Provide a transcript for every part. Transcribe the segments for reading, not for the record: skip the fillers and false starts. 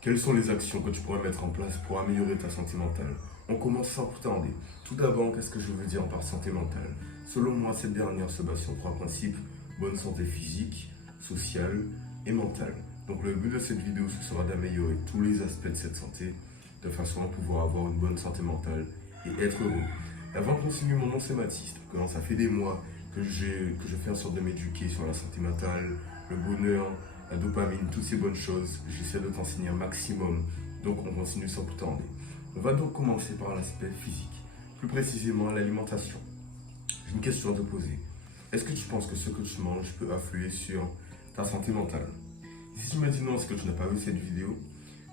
Quelles sont les actions que tu pourrais mettre en place pour améliorer ta santé mentale? On commence sans plus tarder. Tout d'abord, qu'est-ce que je veux dire par santé mentale? Selon moi, cette dernière se base sur trois principes: bonne santé physique, sociale et mentale. Donc le but de cette vidéo, ce sera d'améliorer tous les aspects de cette santé, de façon à pouvoir avoir une bonne santé mentale et être heureux. Et avant de continuer, mon nom c'est Mathis. Donc, ça fait des mois que je fais en sorte de m'éduquer sur la santé mentale, le bonheur, la dopamine, toutes ces bonnes choses. J'essaie de t'enseigner un maximum. Donc on continue sans plus tarder. On va donc commencer par l'aspect physique, plus précisément l'alimentation. J'ai une question à te poser. Est-ce que tu penses que ce que tu manges peut influer sur ta santé mentale? Si tu me dis non, c'est que tu n'as pas vu cette vidéo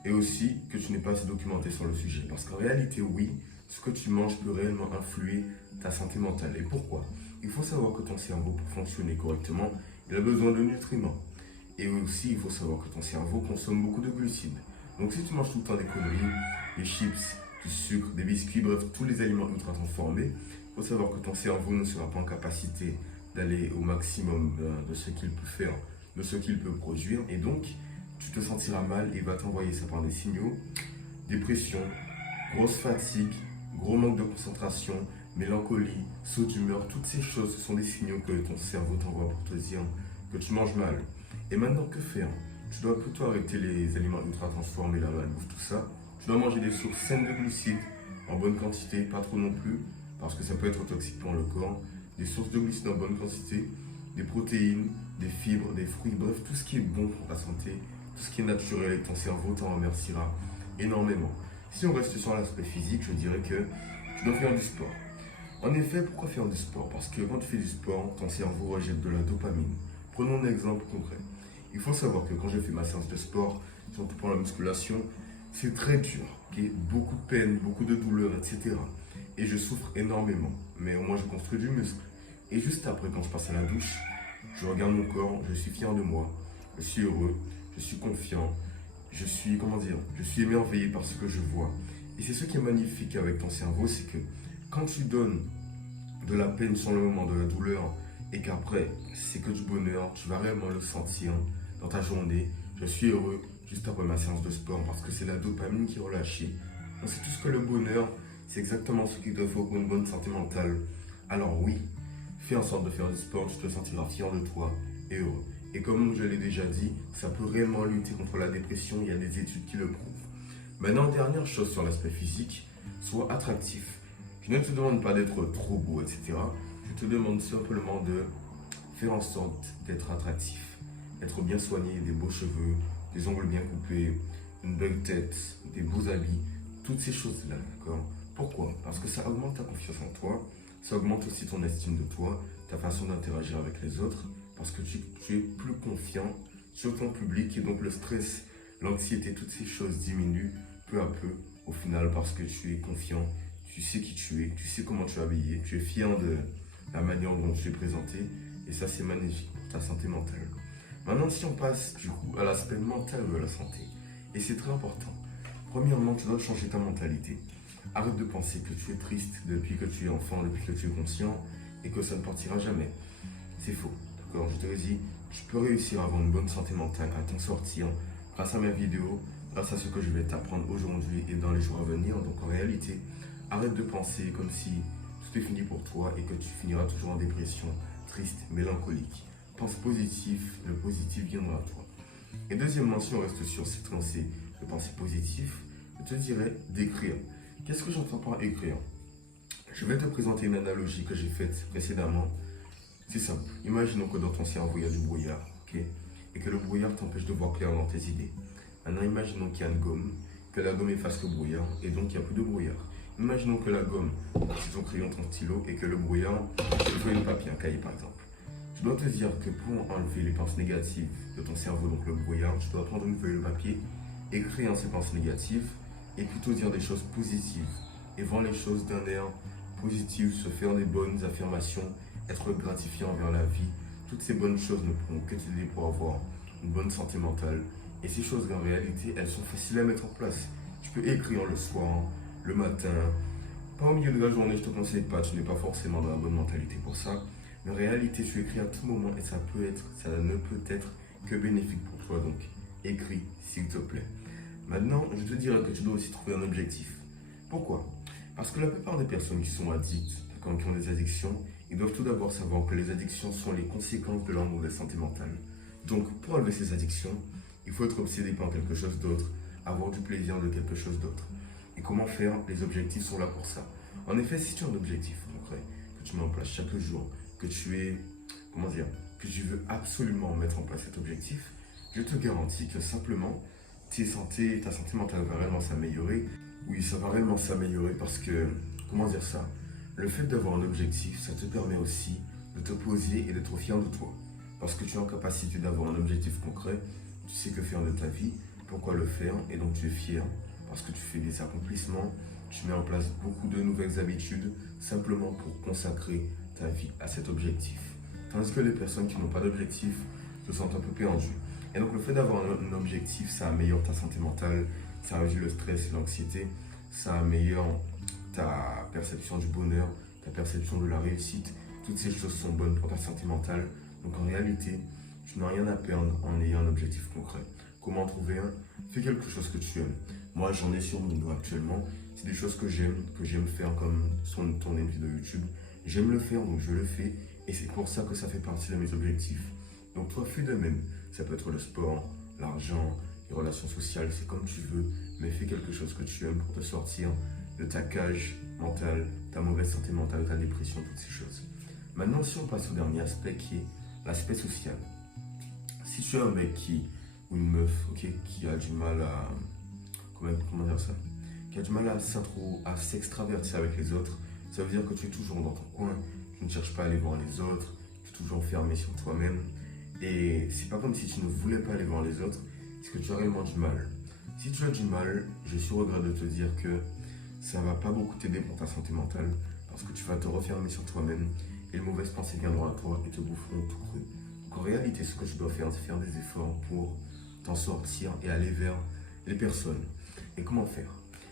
et aussi que tu n'es pas assez documenté sur le sujet. Parce qu'en réalité, oui, ce que tu manges peut réellement influer ta santé mentale. Et pourquoi? Il faut savoir que ton cerveau, pour fonctionner correctement, il a besoin de nutriments. Et aussi, il faut savoir que ton cerveau consomme beaucoup de glucides. Donc si tu manges tout le temps des conneries, des chips, du sucre, des biscuits, bref, tous les aliments ultra transformés, il faut savoir que ton cerveau ne sera pas en capacité d'aller au maximum de ce qu'il peut faire, de ce qu'il peut produire. Et donc, tu te sentiras mal et va t'envoyer ça par des signaux: dépression, grosse fatigue, gros manque de concentration, mélancolie, saut d'humeur. Toutes ces choses, ce sont des signaux que ton cerveau t'envoie pour te dire que tu manges mal. Et maintenant, que faire? Tu dois plutôt arrêter les aliments ultra transformés, la malbouffe, tout ça. Tu dois manger des sources saines de glucides, en bonne quantité, pas trop non plus, parce que ça peut être toxique pour le corps. Des sources de glucides en bonne quantité, des protéines, des fibres, des fruits, bref, tout ce qui est bon pour ta santé, tout ce qui est naturel, et ton cerveau t'en remerciera énormément. Si on reste sur l'aspect physique, je dirais que tu dois faire du sport. En effet, pourquoi faire du sport? Parce que quand tu fais du sport, ton cerveau rejette de la dopamine. Prenons un exemple concret. Il faut savoir que quand je fais ma séance de sport, surtout pour la musculation, c'est très dur, okay? Beaucoup de peine, beaucoup de douleur, etc. Et je souffre énormément, mais au moins je construis du muscle. Et juste après, quand je passe à la douche, je regarde mon corps, je suis fier de moi, je suis heureux, je suis confiant, je suis, je suis émerveillé par ce que je vois. Et c'est ce qui est magnifique avec ton cerveau, c'est que quand tu donnes de la peine sur le moment, de la douleur, et qu'après, c'est que du bonheur, tu vas réellement le sentir dans ta journée. Je suis heureux juste après ma séance de sport parce que c'est la dopamine qui est relâchée. On sait tous que le bonheur, c'est exactement ce qu'il te faut pour une bonne santé mentale. Alors oui, fais en sorte de faire du sport, tu te sentiras fier de toi et heureux. Et comme je l'ai déjà dit, ça peut réellement lutter contre la dépression, il y a des études qui le prouvent. Maintenant, dernière chose sur l'aspect physique, sois attractif. Je ne te demande pas d'être trop beau, etc. Je te demande simplement de faire en sorte d'être attractif, être bien soigné, des beaux cheveux, des ongles bien coupés, une belle tête, des beaux habits, toutes ces choses-là, d'accord? Pourquoi? Parce que ça augmente ta confiance en toi, ça augmente aussi ton estime de toi, ta façon d'interagir avec les autres, parce que tu es plus confiant sur ton public et donc le stress, l'anxiété, toutes ces choses diminuent peu à peu au final parce que tu es confiant, tu sais qui tu es, tu sais comment tu es habillé, tu es fier de la manière dont tu es présenté et ça c'est magnifique pour ta santé mentale. Maintenant si on passe du coup à l'aspect mental de la santé, et c'est très important. Premièrement, tu dois changer ta mentalité. Arrête de penser que tu es triste depuis que tu es enfant, depuis que tu es conscient et que ça ne partira jamais. C'est faux, d'accord? Je te le dis, tu peux réussir à avoir une bonne santé mentale, à t'en sortir grâce à mes vidéos, grâce à ce que je vais t'apprendre aujourd'hui et dans les jours à venir. Donc en réalité, arrête de penser comme si tout est fini pour toi et que tu finiras toujours en dépression, triste, mélancolique. Pense positif, le positif viendra à toi. Et deuxièmement, si on reste sur cette lancée de pensée positive, je te dirais d'écrire. Qu'est-ce que j'entends par écrire? Je vais te présenter une analogie que j'ai faite précédemment. C'est simple. Imaginons que dans ton cerveau, il y a du brouillard, ok? Et que le brouillard t'empêche de voir clair dans tes idées. Maintenant, imaginons qu'il y a une gomme, que la gomme efface le brouillard, et donc il n'y a plus de brouillard. Imaginons que la gomme, c'est ton crayon, ton stylo, et que le brouillard, c'est une feuille de papier, un cahier par exemple. Je dois te dire que pour enlever les pensées négatives de ton cerveau, donc le brouillard, tu dois prendre une feuille de papier, écrire ces pensées négatives, et plutôt dire des choses positives, et voir les choses d'un air positif, se faire des bonnes affirmations, être gratifiant envers la vie. Toutes ces bonnes choses ne pourront que t'aider pour avoir une bonne santé mentale. Et ces choses, en réalité, elles sont faciles à mettre en place. Tu peux écrire le soir, le matin, pas au milieu de la journée, je te conseille pas, tu n'es pas forcément dans la bonne mentalité pour ça. Mais en réalité, tu écris à tout moment et ça ne peut être que bénéfique pour toi. Donc, écris, s'il te plaît. Maintenant, je te dirais que tu dois aussi trouver un objectif. Pourquoi? Parce que la plupart des personnes qui sont addictes, qui ont des addictions, ils doivent tout d'abord savoir que les addictions sont les conséquences de leur mauvaise santé mentale. Donc, pour enlever ces addictions, il faut être obsédé par quelque chose d'autre, avoir du plaisir de quelque chose d'autre. Et comment faire? Les objectifs sont là pour ça. En effet, si tu as un objectif concret, que tu mets en place chaque jour, que tu es, comment dire, que tu veux absolument mettre en place cet objectif, je te garantis que simplement, ta santé mentale va réellement s'améliorer. Oui, ça va réellement s'améliorer parce que, comment dire ça? Le fait d'avoir un objectif, ça te permet aussi de te poser et d'être fier de toi. Parce que tu es en capacité d'avoir un objectif concret, tu sais que faire de ta vie, pourquoi le faire, et donc tu es fier parce que tu fais des accomplissements, tu mets en place beaucoup de nouvelles habitudes simplement pour consacrer ta vie à cet objectif. Tandis que les personnes qui n'ont pas d'objectif se sentent un peu perdues. Et donc le fait d'avoir un objectif, ça améliore ta santé mentale, ça réduit le stress et l'anxiété, ça améliore ta perception du bonheur, ta perception de la réussite. Toutes ces choses sont bonnes pour ta santé mentale. Donc en réalité, tu n'as rien à perdre en ayant un objectif concret. Comment en trouver un? Fais quelque chose que tu aimes. Moi, j'en ai sur mon dos actuellement. C'est des choses que j'aime faire comme tourner une vidéo YouTube. J'aime le faire, donc je le fais. Et c'est pour ça que ça fait partie de mes objectifs. Donc toi, fais de même. Ça peut être le sport, l'argent, les relations sociales, c'est comme tu veux. Mais fais quelque chose que tu aimes pour te sortir de ta cage mentale, ta mauvaise santé mentale, ta dépression, toutes ces choses. Maintenant, si on passe au dernier aspect qui est l'aspect social. Si tu es un mec ou une meuf, ok, qui a du mal à, comment dire ça, qui a du mal à s'extravertir avec les autres, ça veut dire que tu es toujours dans ton coin, tu ne cherches pas à aller voir les autres, tu es toujours fermé sur toi-même. Et c'est pas comme si tu ne voulais pas aller voir les autres, c'est que tu as réellement du mal. Si tu as du mal, je suis au regret de te dire que ça ne va pas beaucoup t'aider pour ta santé mentale, parce que tu vas te refermer sur toi-même, et les mauvaises pensées viendront à toi et te boufferont tout cru. Donc en réalité, ce que tu dois faire, c'est faire des efforts pour t'en sortir et aller vers les personnes. Et comment faire?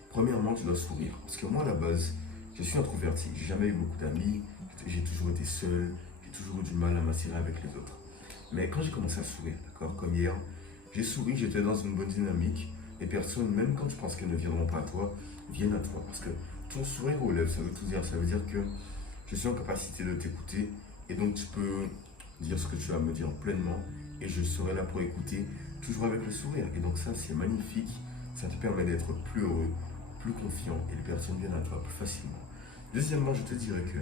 Premièrement, tu dois sourire. Parce que moi, à la base, je suis introverti. J'ai jamais eu beaucoup d'amis. J'ai toujours été seul. J'ai toujours eu du mal à m'attirer avec les autres. Mais quand j'ai commencé à sourire, d'accord, comme hier, j'ai souri, j'étais dans une bonne dynamique. Les personnes, même quand tu penses qu'elles ne viendront pas à toi, viennent à toi. Parce que ton sourire aux lèvres, ça veut tout dire. Ça veut dire que je suis en capacité de t'écouter. Et donc, tu peux dire ce que tu vas me dire pleinement. Et je serai là pour écouter, toujours avec le sourire. Et donc ça, c'est magnifique. Ça te permet d'être plus heureux, plus confiant. Et les personnes viennent à toi plus facilement. Deuxièmement, je te dirais que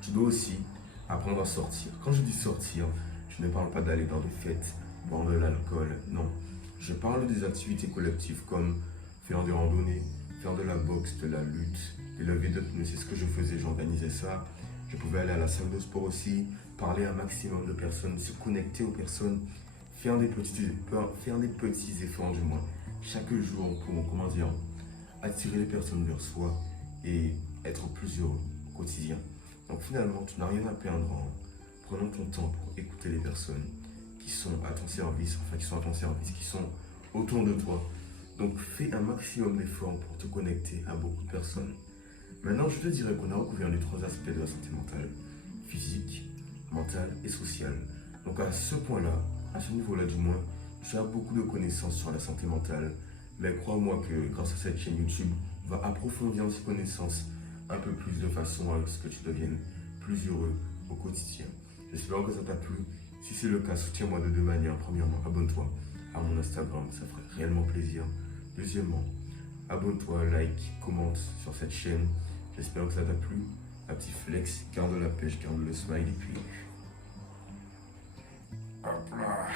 tu dois aussi apprendre à sortir. Quand je dis sortir, je ne parle pas d'aller dans des fêtes, boire de l'alcool, non. Je parle des activités collectives comme faire des randonnées, faire de la boxe, de la lutte, des levées de pneus, c'est ce que je faisais, j'organisais ça. Je pouvais aller à la salle de sport aussi, parler à un maximum de personnes, se connecter aux personnes, faire des petits efforts du moins, chaque jour pour, comment dire, attirer les personnes vers soi et être plus heureux au quotidien. Donc finalement, tu n'as rien à perdre en prenant ton temps pour écouter les personnes qui sont à ton service, qui sont autour de toi. Donc fais un maximum d'efforts pour te connecter à beaucoup de personnes. Maintenant, je te dirais qu'on a recouvert les trois aspects de la santé mentale, physique, mentale et sociale. Donc à ce point-là, à ce niveau-là du moins, tu as beaucoup de connaissances sur la santé mentale. Mais crois-moi que grâce à cette chaîne YouTube, on va approfondir ces connaissances un peu plus de façon à ce que tu deviennes plus heureux au quotidien. J'espère que ça t'a plu. Si c'est le cas, soutiens-moi de deux manières. Premièrement, abonne-toi à mon Instagram, ça ferait réellement plaisir. Deuxièmement, abonne-toi, like, commente sur cette chaîne. J'espère que ça t'a plu. Un petit flex, garde la pêche, garde le smile et puis... Hop là.